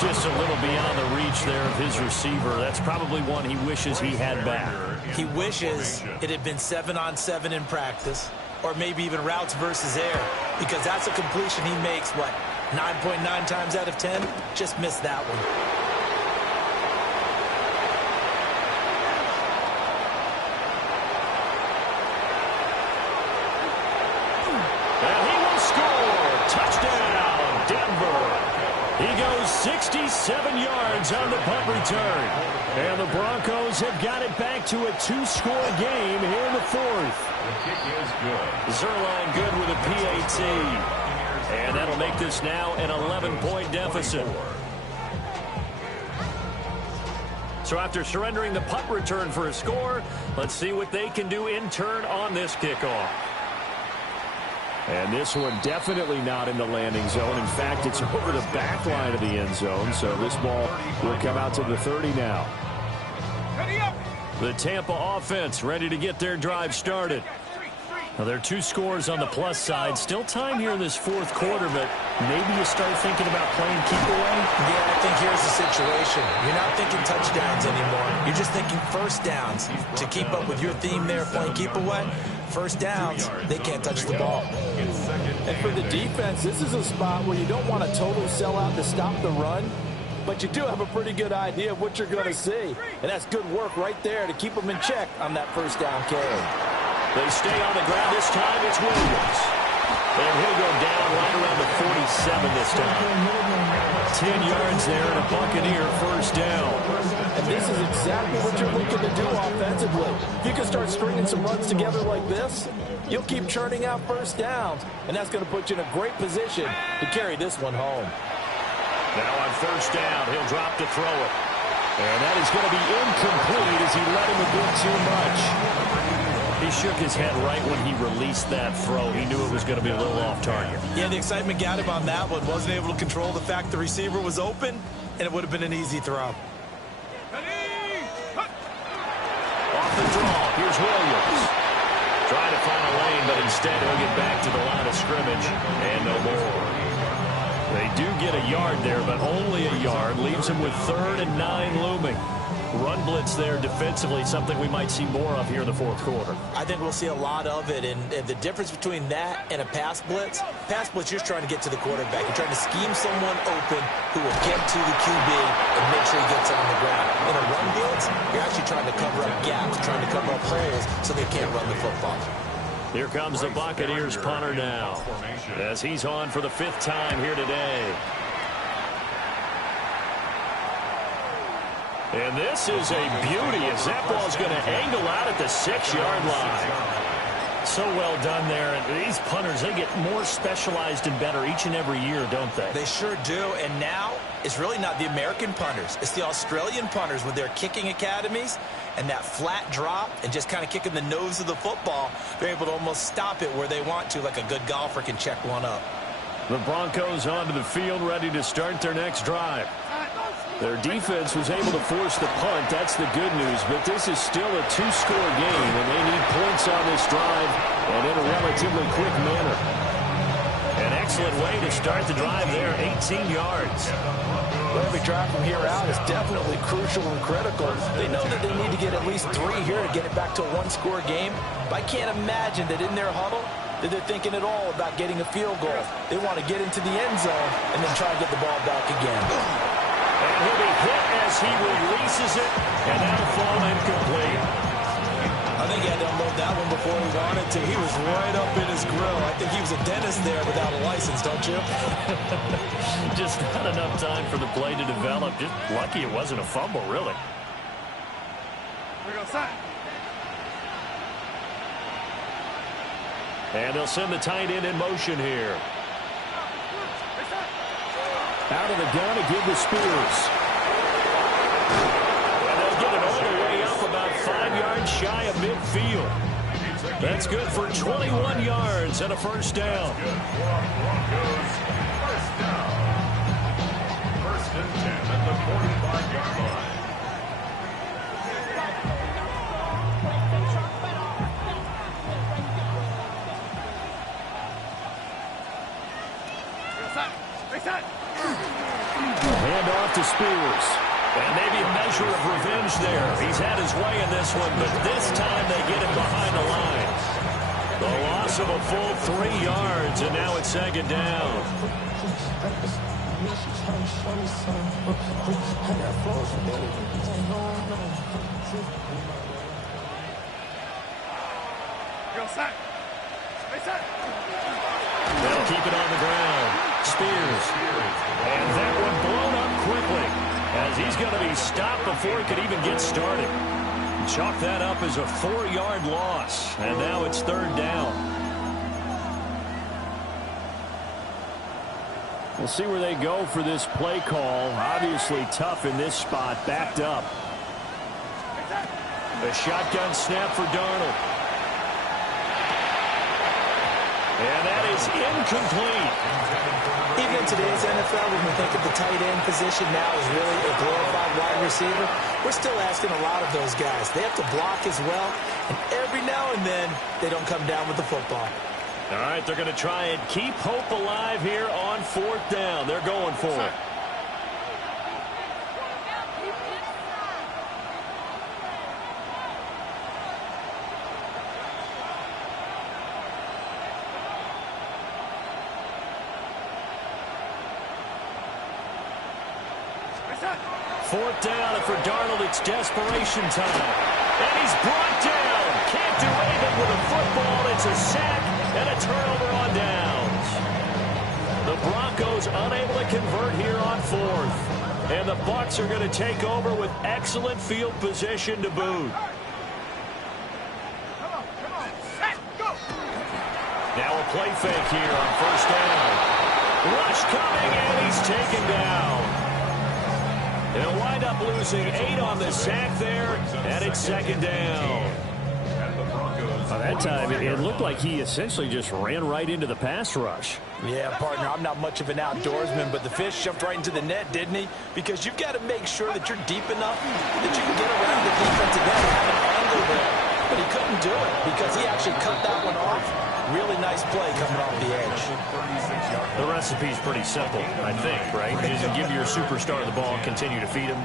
Just a little beyond the reach there of his receiver. That's probably one he wishes he had back. He wishes it had been 7-on-7 in practice, or maybe even routes versus air, because that's a completion he makes, 9.9 times out of 10? Just missed that one. And he will score. Touchdown, Denver. He goes 67 yards on the punt return. And the Broncos have got it back to a 2-score game here in the 4th. The kick is good. Zerline good with a PAT. And that'll make this now an 11-point deficit. So after surrendering the punt return for a score, let's see what they can do in turn on this kickoff. And this one definitely not in the landing zone. In fact, it's over the back line of the end zone. So this ball will come out to the 30 now. The Tampa offense ready to get their drive started. Now, there are 2 scores on the plus side. Still time here in this 4th quarter, but maybe you start thinking about playing keep away? Yeah, I think here's the situation. You're not thinking touchdowns anymore. You're just thinking first downs. To keep up with your theme there, playing keep away, first downs, they can't touch the ball. And for the defense, this is a spot where you don't want a total sellout to stop the run, but you do have a pretty good idea of what you're going to see. And that's good work right there to keep them in check on that first down carry. They stay on the ground this time. It's Williams. And he'll go down right around the 47 this time. 10 yards there and a Buccaneer first down. And this is exactly what you're looking to do offensively. If you can start stringing some runs together like this, you'll keep churning out first downs, and that's going to put you in a great position to carry this one home. Now on first down, he'll drop to throw it. And that is going to be incomplete as he let him a bit too much. He shook his head right when he released that throw. He knew it was going to be a little off target. Yeah, the excitement got him on that one. Wasn't able to control the fact the receiver was open, and it would have been an easy throw. Off the draw, here's Williams. Trying to find a lane, but instead he'll get back to the line of scrimmage, and no more. They do get a yard there, but only a yard. Leaves him with 3rd and 9 looming. run blitz there defensively, something we might see more of here in the fourth quarter. I think we'll see a lot of it, and the difference between that and a pass blitz, you're just trying to get to the quarterback. You're trying to scheme someone open who will get to the QB and make sure he gets on the ground. In a run blitz, you're actually trying to cover up gaps, trying to cover up holes so they can't run the football. Here comes the Buccaneers punter now, as he's on for the 5th time here today. And this is a beauty as that ball's going to angle out at the 6-yard line. So well done there. And these punters, they get more specialized and better each and every year, don't they? They sure do. And now it's really not the American punters. It's the Australian punters with their kicking academies and that flat drop and just kind of kicking the nose of the football. They're able to almost stop it where they want to, like a good golfer can check one up. The Broncos onto the field, ready to start their next drive. Their defense was able to force the punt. That's the good news. But this is still a 2-score game, and they need points on this drive and in a relatively quick manner. An excellent way to start the drive there, 18 yards. Every drive from here out is definitely crucial and critical. They know that they need to get at least 3 here to get it back to a 1-score game. But I can't imagine that in their huddle that they're thinking at all about getting a field goal. They want to get into the end zone and then try and get the ball back again. And he'll be hit as he releases it, and that'll fall incomplete. I think he had to unload that one before he wanted to. He was right up in his grill. I think he was a dentist there without a license, don't you? Just not enough time for the play to develop. Just lucky it wasn't a fumble, really. We go sign. And they'll send the tight end in motion here. Out of the gun to give to Spears. And they'll get it all the way up about 5 yards shy of midfield. That's good for 21 yards and a first down. Broncos, first down. 1st and 10 at the 45-yard line. Hand off to Spears. And maybe a measure of revenge there. He's had his way in this one, but this time they get him behind the line. The loss of a full 3 yards, and now it's 2nd down. Go sign. They'll keep it on the ground. Spears. And that one blown up quickly as he's going to be stopped before he could even get started. Chalk that up as a 4-yard loss. And now it's 3rd down. We'll see where they go for this play call. Obviously tough in this spot. Backed up. A shotgun snap for Darnold. And that is incomplete. Even in today's NFL, when we think of the tight end position now as really a glorified wide receiver, we're still asking a lot of those guys. They have to block as well, and every now and then they don't come down with the football. All right, they're going to try and keep hope alive here on 4th down. They're going for it. Fourth down, and for Darnold, it's desperation time. And he's brought down. Can't do anything with a football. It's a sack and a turnover on downs. The Broncos unable to convert here on 4th. And the Bucs are going to take over with excellent field position to boot. Now a play fake here on 1st down. Rush coming, and he's taken down. They'll wind up losing 8 on the sack there, and it's 2nd down. By that time, it looked like he essentially just ran right into the pass rush. Yeah, partner, I'm not much of an outdoorsman, but the fish jumped right into the net, didn't he? Because you've got to make sure that you're deep enough that you can get around the defensive end and have an angle there. But he couldn't do it because he actually cut that one off Really nice play coming off the edge. The recipe's pretty simple, I think, right? You just give your superstar the ball and continue to feed him.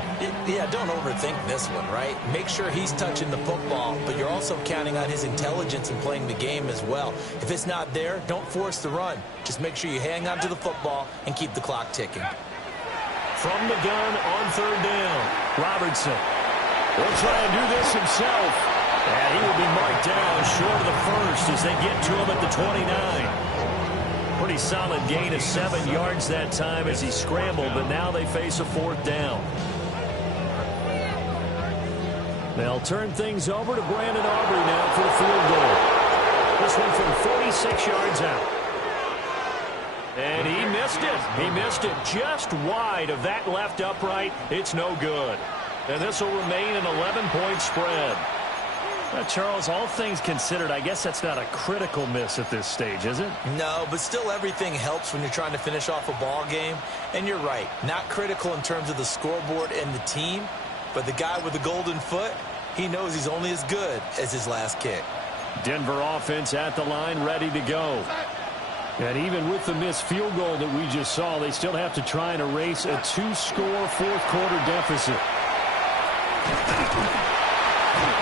Yeah, don't overthink this one, right? Make sure he's touching the football, but you're also counting on his intelligence in playing the game as well. If it's not there, don't force the run. Just make sure you hang on to the football and keep the clock ticking. From the gun on third down, Robertson will try and do this himself. And he will be marked down short of the first as they get to him at the 29. Pretty solid gain of 7 yards that time as he scrambled, but now they face a fourth down. They'll turn things over to Brandon Aubrey now for the field goal. This one from 46 yards out. And he missed it. He missed it just wide of that left upright. It's no good. And this will remain an 11-point spread. Charles, all things considered, I guess that's not a critical miss at this stage, is it? No, but still everything helps when you're trying to finish off a ball game. And you're right, not critical in terms of the scoreboard and the team, but the guy with the golden foot, he knows he's only as good as his last kick. Denver offense at the line, ready to go. And even with the missed field goal that we just saw, they still have to try and erase a 2-score fourth-quarter deficit.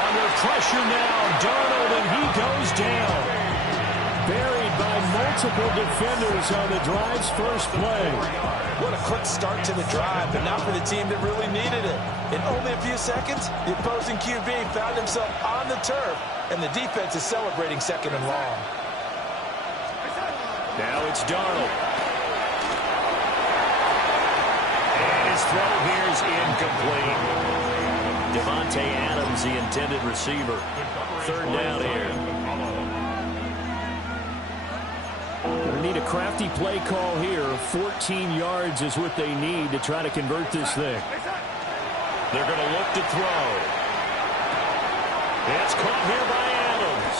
Under pressure now, Darnold, and he goes down. Buried by multiple defenders on the drive's first play. What a quick start to the drive, but not for the team that really needed it. In only a few seconds, the opposing QB found himself on the turf, and the defense is celebrating second and long. Now it's Darnold. And his throw here is incomplete. Devontae Adams, the intended receiver. Third down here. They need a crafty play call here. 14 yards is what they need to try to convert this thing. They're going to look to throw. It's caught here by Adams.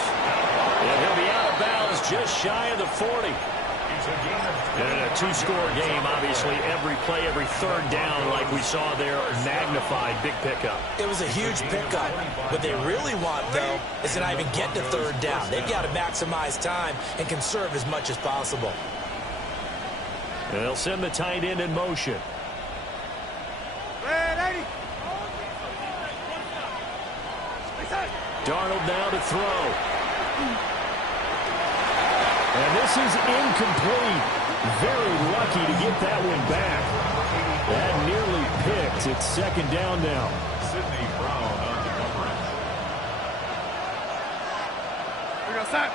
And he'll be out of bounds just shy of the 40. And in a 2-score game, obviously, every play, every third down, like we saw there, magnified, big pickup. It was a huge pickup. What they really want, though, is to not even get to third down. They've got to maximize time and conserve as much as possible. And they'll send the tight end in motion. Darnold now to throw. And this is incomplete. Very lucky to get that one back. That nearly picked. It's second down now. Sidney Brown on the coverage. We go sack.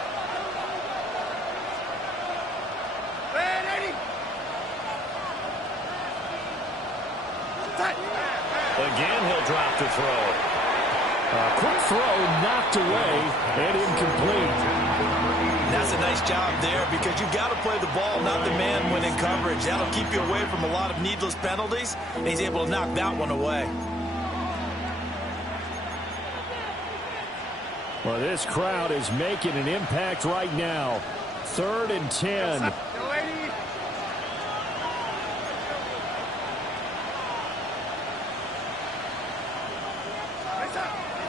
Again, he'll drop to throw. A quick throw knocked away and incomplete. That's a nice job there because you've got to play the ball, not the man when in coverage. That'll keep you away from a lot of needless penalties, and he's able to knock that one away. Well, this crowd is making an impact right now. 3rd and 10.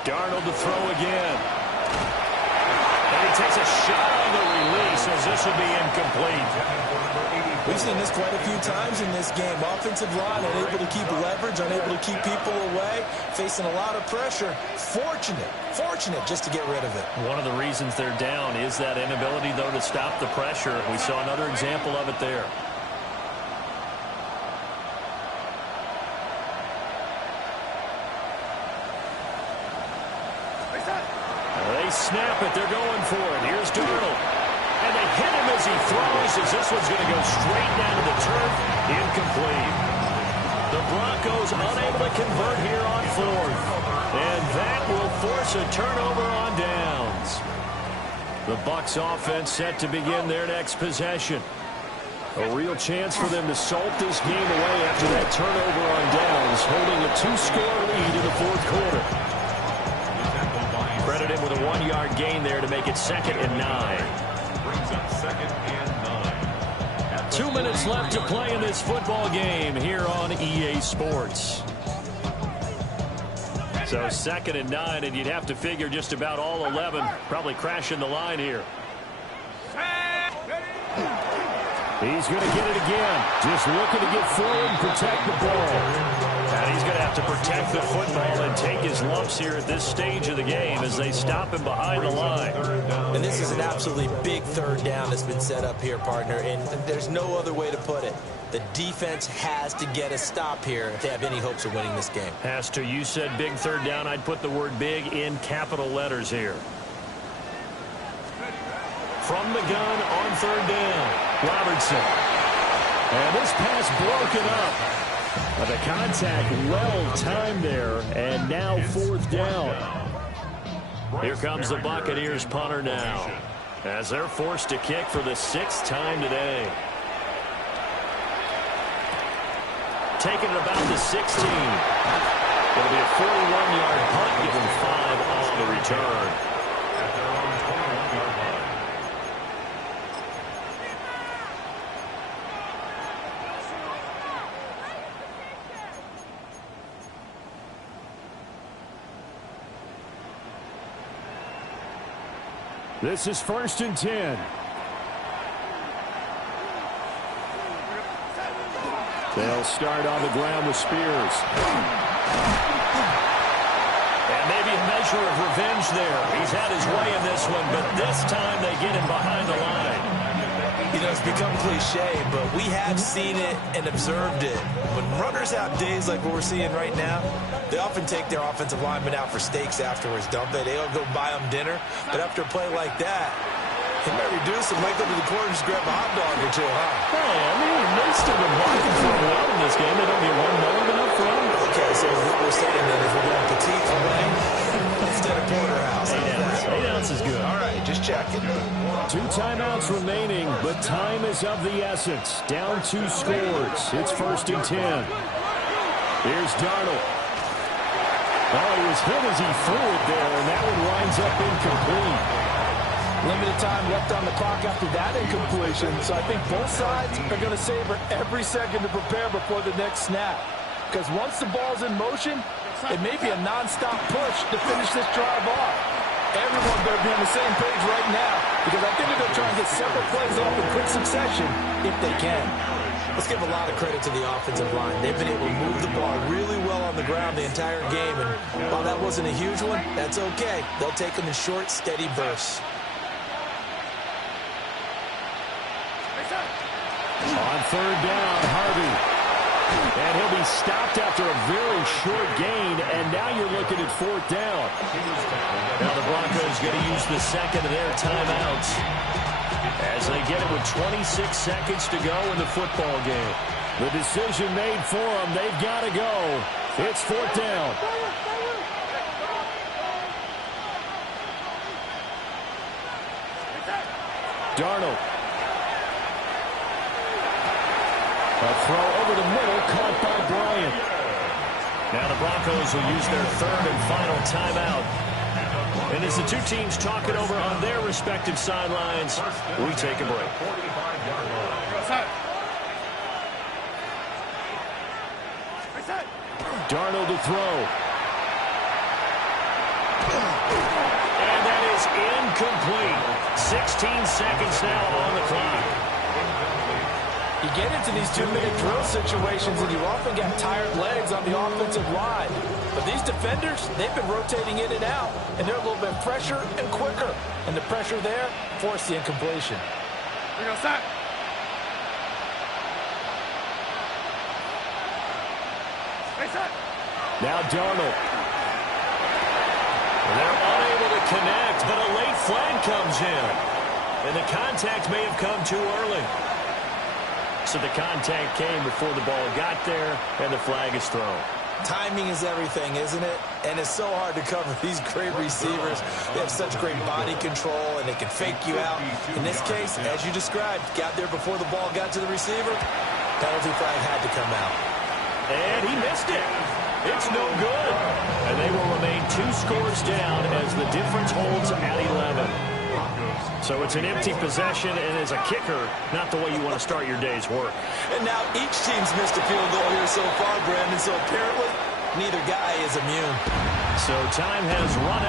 Darnold to throw again. And he takes a shot on the release as this will be incomplete. We've seen this quite a few times in this game. Offensive line unable to keep leverage, unable to keep people away, facing a lot of pressure. Fortunate just to get rid of it. One of the reasons they're down is that inability, though, to stop the pressure. We saw another example of it there. They snap it. They're going for it. Here's Darnold. And they hit him as he throws, as this one's going to go straight down to the turf. Incomplete. The Broncos unable to convert here on 4th. And that will force a turnover on downs. The Bucs offense set to begin their next possession. A real chance for them to salt this game away after that turnover on downs, holding a 2-score lead in the 4th quarter. Credited with a 1-yard gain there to make it 2nd and 9. Brings up 2nd and 9. 2 minutes left to play in this football game here on EA Sports. So 2nd and 9, and you'd have to figure just about all 11 probably crashing the line here. He's going to get it again. Just looking to get forward and protect the ball. And he's going to have to protect the football and take his lumps here at this stage of the game as they stop him behind the line. And this is an absolutely big third down that's been set up here, partner, and there's no other way to put it. The defense has to get a stop here if they have any hopes of winning this game. Has to. You said big third down. I'd put the word big in capital letters here. From the gun on third down, Robertson. And this pass broken up. The contact well timed there, and now fourth down. Here comes the Buccaneers punter now, as they're forced to kick for the 6th time today. Taking it about the 16. It'll be a 41-yard punt, give them 5 on the return. At their own 21-yard line. This is 1st and 10. They'll start on the ground with Spears. And maybe a measure of revenge there. He's had his way in this one, but this time they get him behind the line. You know, it's become cliche, but we have seen it and observed it. When runners have days like what we're seeing right now, they often take their offensive linemen out for steaks afterwards, don't they? They don't go buy them dinner. But after a play like that, they might reduce them, might go to the corner and just grab a hot dog or two, huh? Hey, I mean, they've still been blocking for a while in this game. They don't get one more than up front. Okay, so what we're saying then is we're going petite filet instead of porterhouse. 8 ounce is good. All right, just checking. 2 timeouts remaining, but time is of the essence. Down 2 scores. It's 1st and 10. Here's Darnold. Oh, he was hit as he threw it there, and that one winds up incomplete. Limited time left on the clock after that incompletion, so I think both sides are going to savor every second to prepare before the next snap. Because once the ball's in motion, it may be a non-stop push to finish this drive off. Everyone better be on the same page right now, because I think they're going to try and get several plays off in quick succession if they can. Let's give a lot of credit to the offensive line. They've been able to move the ball really well on the ground the entire game, and while that wasn't a huge one, that's okay. They'll take them in short, steady bursts. On third down, Harvey. And he'll be stopped after a very short gain, and now you're looking at 4th down. Now the Broncos going to use the second of their timeouts as they get it with 26 seconds to go in the football game. The decision made for them. They've got to go. It's 4th down. Darnold. A throw over the middle, caught by Bryant. Now the Broncos will use their 3rd and final timeout. And as the two teams talk it over on their respective sidelines, we take a break. Darnold to throw. And that is incomplete. 16 seconds now on the clock. You get into these 2-minute drill situations and you often get tired legs on the offensive line. But these defenders, they've been rotating in and out, and they're a little bit fresher and quicker. And the pressure there forced the incompletion. We go set. Hey, set. Now Darnold. They're unable to connect, but a late flag comes in. And the contact may have come too early. So the contact came before the ball got there, and the flag is thrown. Timing is everything, isn't it? And it's so hard to cover these great receivers. They have such great body control, and they can fake you out. In this case, as you described, got there before the ball got to the receiver. Penalty flag had to come out. And he missed it. It's no good. And they will remain 2 scores down as the difference holds at 11. So it's an empty possession, and as a kicker, not the way you want to start your day's work. And now each team's missed a field goal here so far, Brandon, so apparently neither guy is immune. So time has run out.